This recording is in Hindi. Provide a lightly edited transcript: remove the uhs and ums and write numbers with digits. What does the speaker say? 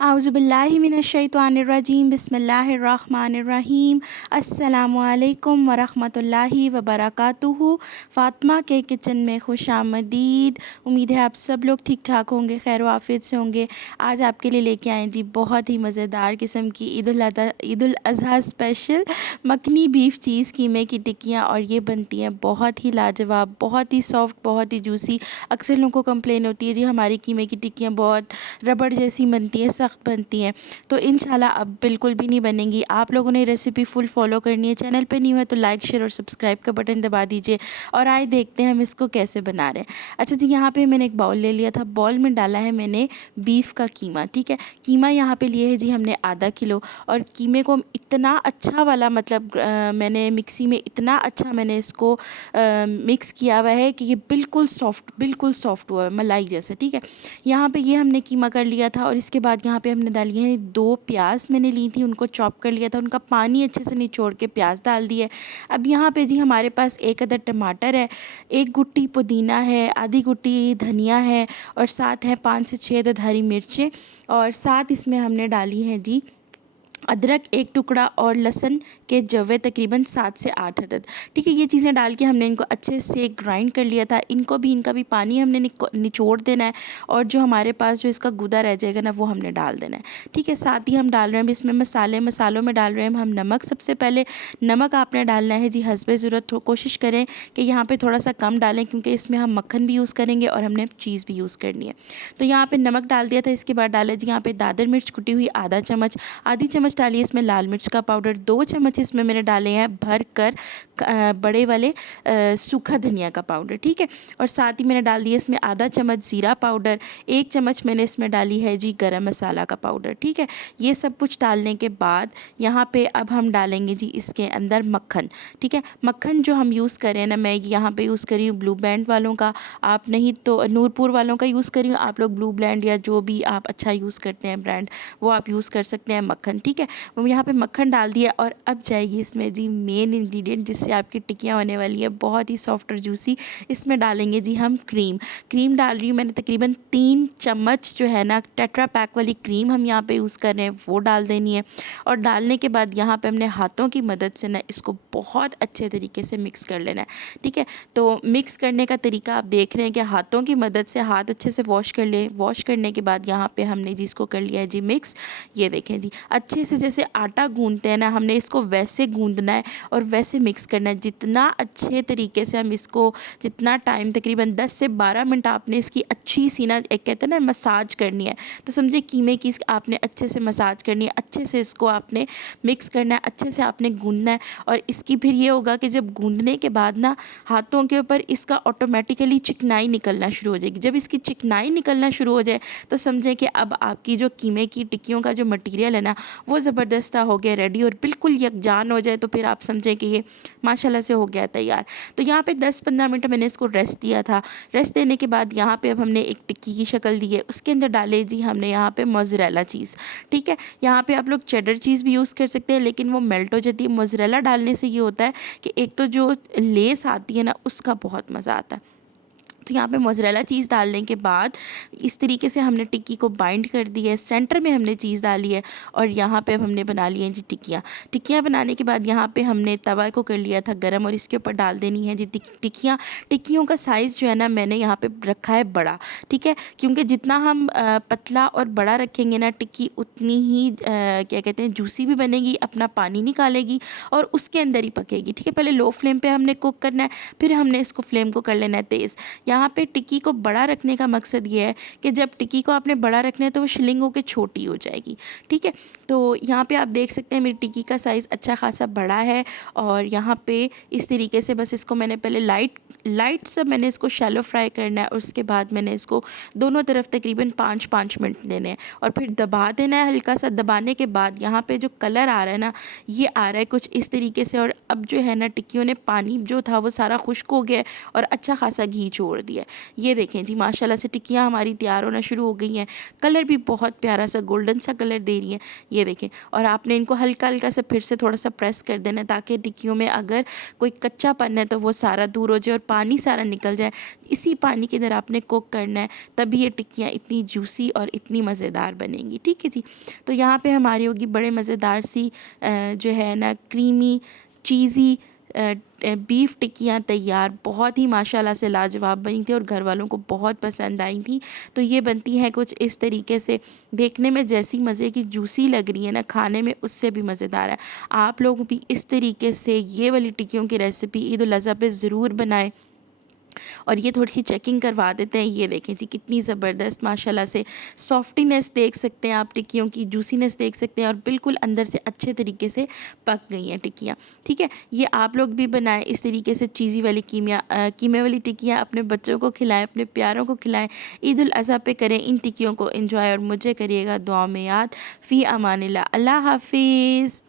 आउज़ुबिल्लाहिमिनश्शैतानिर्रजीम बिस्मिल्लाहिर्रहमानिर्रहीम अस्सलामुअलैकुम वरहमतुल्लाहि वबरकातुहू। फ़ातिमा के किचन में खुशामदीद। उम्मीद है आप सब लोग ठीक ठाक होंगे, खैर आफियत से होंगे। आज आपके लिए लेके आए जी बहुत ही मज़ेदार किस्म की ईद उल अज़हा स्पेशल मखनी बीफ चीज़ कीमे की टिक्कियाँ, और ये बनती हैं बहुत ही लाजवाब, बहुत ही सॉफ्ट, बहुत ही जूसी। अक्सर लोगों को कंप्लेन होती है जी हमारी कीमे की टिक्कियाँ बहुत रबड़ जैसी बनती है, सख्त बनती हैं, तो इंशाल्लाह अब बिल्कुल भी नहीं बनेंगी। आप लोगों ने रेसिपी फुल फॉलो करनी है। चैनल पे न्यू है तो लाइक शेयर और सब्सक्राइब का बटन दबा दीजिए। और आइए देखते हैं हम इसको कैसे बना रहे हैं। अच्छा जी, यहाँ पे मैंने एक बाउल ले लिया था, बाउल में डाला है मैंने बीफ का कीमा। ठीक है, कीमा यहाँ पे लिए है जी हमने आधा किलो। और कीमे को हम इतना अच्छा वाला मतलब मैंने मिक्सी में इतना अच्छा मैंने इसको मिक्स किया हुआ है कि ये बिल्कुल सॉफ्ट हुआ है, मलाई जैसे। ठीक है, यहाँ पे ये हमने कीमा कर लिया था। और इसके बाद यहाँ पे हमने डाली है 2 प्याज मैंने ली थी, उनको चॉप कर लिया था, उनका पानी अच्छे से निचोड़ के प्याज डाल दिए। अब यहाँ पे जी हमारे पास एक अदर टमाटर है, एक गुट्टी पुदीना है, आधी गुट्टी धनिया है, और साथ है 5 से 6 अदद हरी मिर्चें, और साथ इसमें हमने डाली हैं जी अदरक एक टुकड़ा, और लहसुन के जवे तकरीबन 7 से 8 अदद। ठीक है, ये चीज़ें डाल के हमने इनको अच्छे से ग्राइंड कर लिया था। इनका भी पानी हमने निचोड़ देना है, और जो हमारे पास जो इसका गूदा रह जाएगा ना वो हमने डाल देना है। ठीक है, साथ ही हम डाल रहे हैं इसमें मसालों में डाल रहे हैं हम नमक। सबसे पहले नमक आपने डालना है जी हस्बे ज़रूरत। कोशिश करें कि यहाँ पर थोड़ा सा कम डालें, क्योंकि इसमें हम मक्खन भी यूज़ करेंगे और हमने चीज़ भी यूज़ करनी है। तो यहाँ पर नमक डाल दिया था। इसके बाद डाला जी यहाँ पर दादर मिर्च कुटी हुई आधा चम्मच, आधी चम्मच डालिए इसमें लाल मिर्च का पाउडर, 2 चम्मच इसमें मैंने डाले हैं भर कर बड़े वाले सूखा धनिया का पाउडर। ठीक है, और साथ ही मैंने डाल दिया इसमें आधा चम्मच ज़ीरा पाउडर, 1 चम्मच मैंने इसमें डाली है जी गरम मसाला का पाउडर। ठीक है, ये सब कुछ डालने के बाद यहाँ पे अब हम डालेंगे जी इसके अंदर मक्खन। ठीक है, मक्खन जो हम यूज़ करें ना, मैं यहाँ पे यूज़ करी हूँ ब्लू बैंड वालों का, आप नहीं तो नूरपुर वालों का यूज़ करी हूँ। आप लोग ब्लू ब्लैंड या जो भी आप अच्छा यूज़ करते हैं ब्रांड, वो आप यूज़ कर सकते हैं मक्खन। ठीक है, वो यहाँ पे मक्खन डाल दिया। और अब जाएगी इसमें जी मेन इंग्रेडिएंट, जिससे आपकी टिक्कियाँ होने वाली है बहुत ही सॉफ्ट और जूसी। इसमें डालेंगे जी हम क्रीम डाल रही हूँ मैंने तकरीबन 3 चम्मच जो है ना टेट्रा पैक वाली क्रीम हम यहाँ पे यूज़ कर रहे हैं, वो डाल देनी है। और डालने के बाद यहाँ पे हमने हाथों की मदद से ना इसको बहुत अच्छे तरीके से मिक्स कर लेना है। ठीक है, तो मिक्स करने का तरीका आप देख रहे हैं कि हाथों की मदद से हाथ अच्छे से वॉश कर लें। वॉश करने के बाद यहाँ पे हमने जी इसको कर लिया है जी मिक्स। ये देखें जी, अच्छे से जैसे आटा गूंदते हैं ना, हमने इसको वैसे गूंदना है और वैसे मिक्स करना है। जितना अच्छे तरीके से हम इसको, जितना टाइम तकरीबन 10 से 12 मिनट आपने इसकी अच्छी सी ना, एक कहते हैं ना मसाज करनी है, तो समझे कीमे की आपने अच्छे से मसाज करनी है, अच्छे से इसको आपने मिक्स करना है, अच्छे से आपने गूंदना है। और इसकी फिर ये होगा कि जब गूंदने के बाद ना हाथों के ऊपर इसका ऑटोमेटिकली चिकनाई निकलना शुरू हो जाएगी। जब इसकी चिकनाई निकलना शुरू हो जाए तो समझें कि अब आपकी जो कीमे की टिक्कियों का जो मटीरियल है ना, वो ज़बरदस्त हो गया रेडी, और बिल्कुल यकजान हो जाए तो फिर आप समझें कि ये माशाल्लाह से हो गया तैयार। तो यहाँ पे 10-15 मिनट मैंने इसको रेस्ट दिया था। रेस्ट देने के बाद यहाँ पे अब हमने एक टिक्की की शक्ल दी है, उसके अंदर डाले जी हमने यहाँ पे मोज़रेला चीज़। ठीक है, यहाँ पे आप लोग चेडर चीज़ भी यूज़ कर सकते हैं, लेकिन वो मेल्ट हो जाती है। मोज़रेला डालने से ये होता है कि एक तो जो लेस आती है ना, उसका बहुत मज़ा आता है। तो यहाँ पे मोज़रेला चीज़ डालने के बाद इस तरीके से हमने टिक्की को बाइंड कर दिया है। सेंटर में हमने चीज़ डाली है, और यहाँ पे अब हमने बना ली हैं जी टिक्कियाँ बनाने के बाद यहाँ पे हमने तवा को कर लिया था गरम, और इसके ऊपर डाल देनी है जी टिक्कियों का साइज़ जो है ना, मैंने यहाँ पे रखा है बड़ा। ठीक है, क्योंकि जितना हम पतला और बड़ा रखेंगे ना टिक्की, उतनी ही क्या कहते हैं जूसी भी बनेगी, अपना पानी निकालेगी और उसके अंदर ही पकेगी। ठीक है, पहले लो फ्लेम पे हमने कुक करना है, फिर हमने इसको फ्लेम को कर लेना है तेज़। यहाँ पे टिक्की को बड़ा रखने का मकसद ये है कि जब टिक्की को आपने बड़ा रखना है तो वो शिलिंग होकर छोटी हो जाएगी। ठीक है, तो यहाँ पे आप देख सकते हैं मेरी टिक्की का साइज़ अच्छा खासा बड़ा है। और यहाँ पे इस तरीके से बस इसको मैंने पहले लाइट से मैंने इसको शैलो फ्राई करना है, और उसके बाद मैंने इसको दोनों तरफ तकरीबन 5-5 मिनट देने हैं, और फिर दबा देना है। हल्का सा दबाने के बाद यहाँ पे जो कलर आ रहा है ना, ये आ रहा है कुछ इस तरीके से। और अब जो है ना टिक्कियों ने पानी जो था वो सारा खुश्क हो गया है और अच्छा खासा घी छोड़ दिया है। ये देखें जी माशाल्लाह से टिक्कियाँ हमारी तैयार होना शुरू हो गई हैं। कलर भी बहुत प्यारा सा गोल्डन सा कलर दे रही हैं। ये देखें, और आपने इनको हल्का हल्का सा फिर से थोड़ा सा प्रेस कर देना है ताकि टिक्कियों में अगर कोई कच्चापन है तो वो सारा दूर हो जाए और पानी सारा निकल जाए। इसी पानी के अंदर आपने कुक करना है, तभी ये टिक्कियाँ इतनी जूसी और इतनी मज़ेदार बनेंगी। ठीक है जी। तो यहाँ पे हमारी होगी बड़े मज़ेदार सी जो है ना क्रीमी चीज़ी बीफ टिक्कियाँ तैयार। बहुत ही माशाल्लाह से लाजवाब बनी थी और घर वालों को बहुत पसंद आई थी। तो ये बनती हैं कुछ इस तरीके से, देखने में जैसी मज़े की जूसी लग रही है ना, खाने में उससे भी मज़ेदार है। आप लोग भी इस तरीके से ये वाली टिक्कियों की रेसिपी ईद उल अज़हा पे ज़रूर बनाएं। और ये थोड़ी सी चेकिंग करवा देते हैं। ये देखें जी कितनी ज़बरदस्त माशाल्लाह से सॉफ्टीनेस देख सकते हैं आप टिक्कियों की, जूसीनेस देख सकते हैं और बिल्कुल अंदर से अच्छे तरीके से पक गई हैं टिक्कियाँ। ठीक है, ये आप लोग भी बनाएं इस तरीके से चीज़ी वाली कीमे वाली टिक्कियाँ, अपने बच्चों को खिलाएं, अपने प्यारों को खिलाएं। ईद उल अज़हा पे करें इन टिक्कियों को एंजॉय और मुझे करिएगा दुआ में याद। फ़ी अमानिल्लाह, अल्लाह हाफिज़।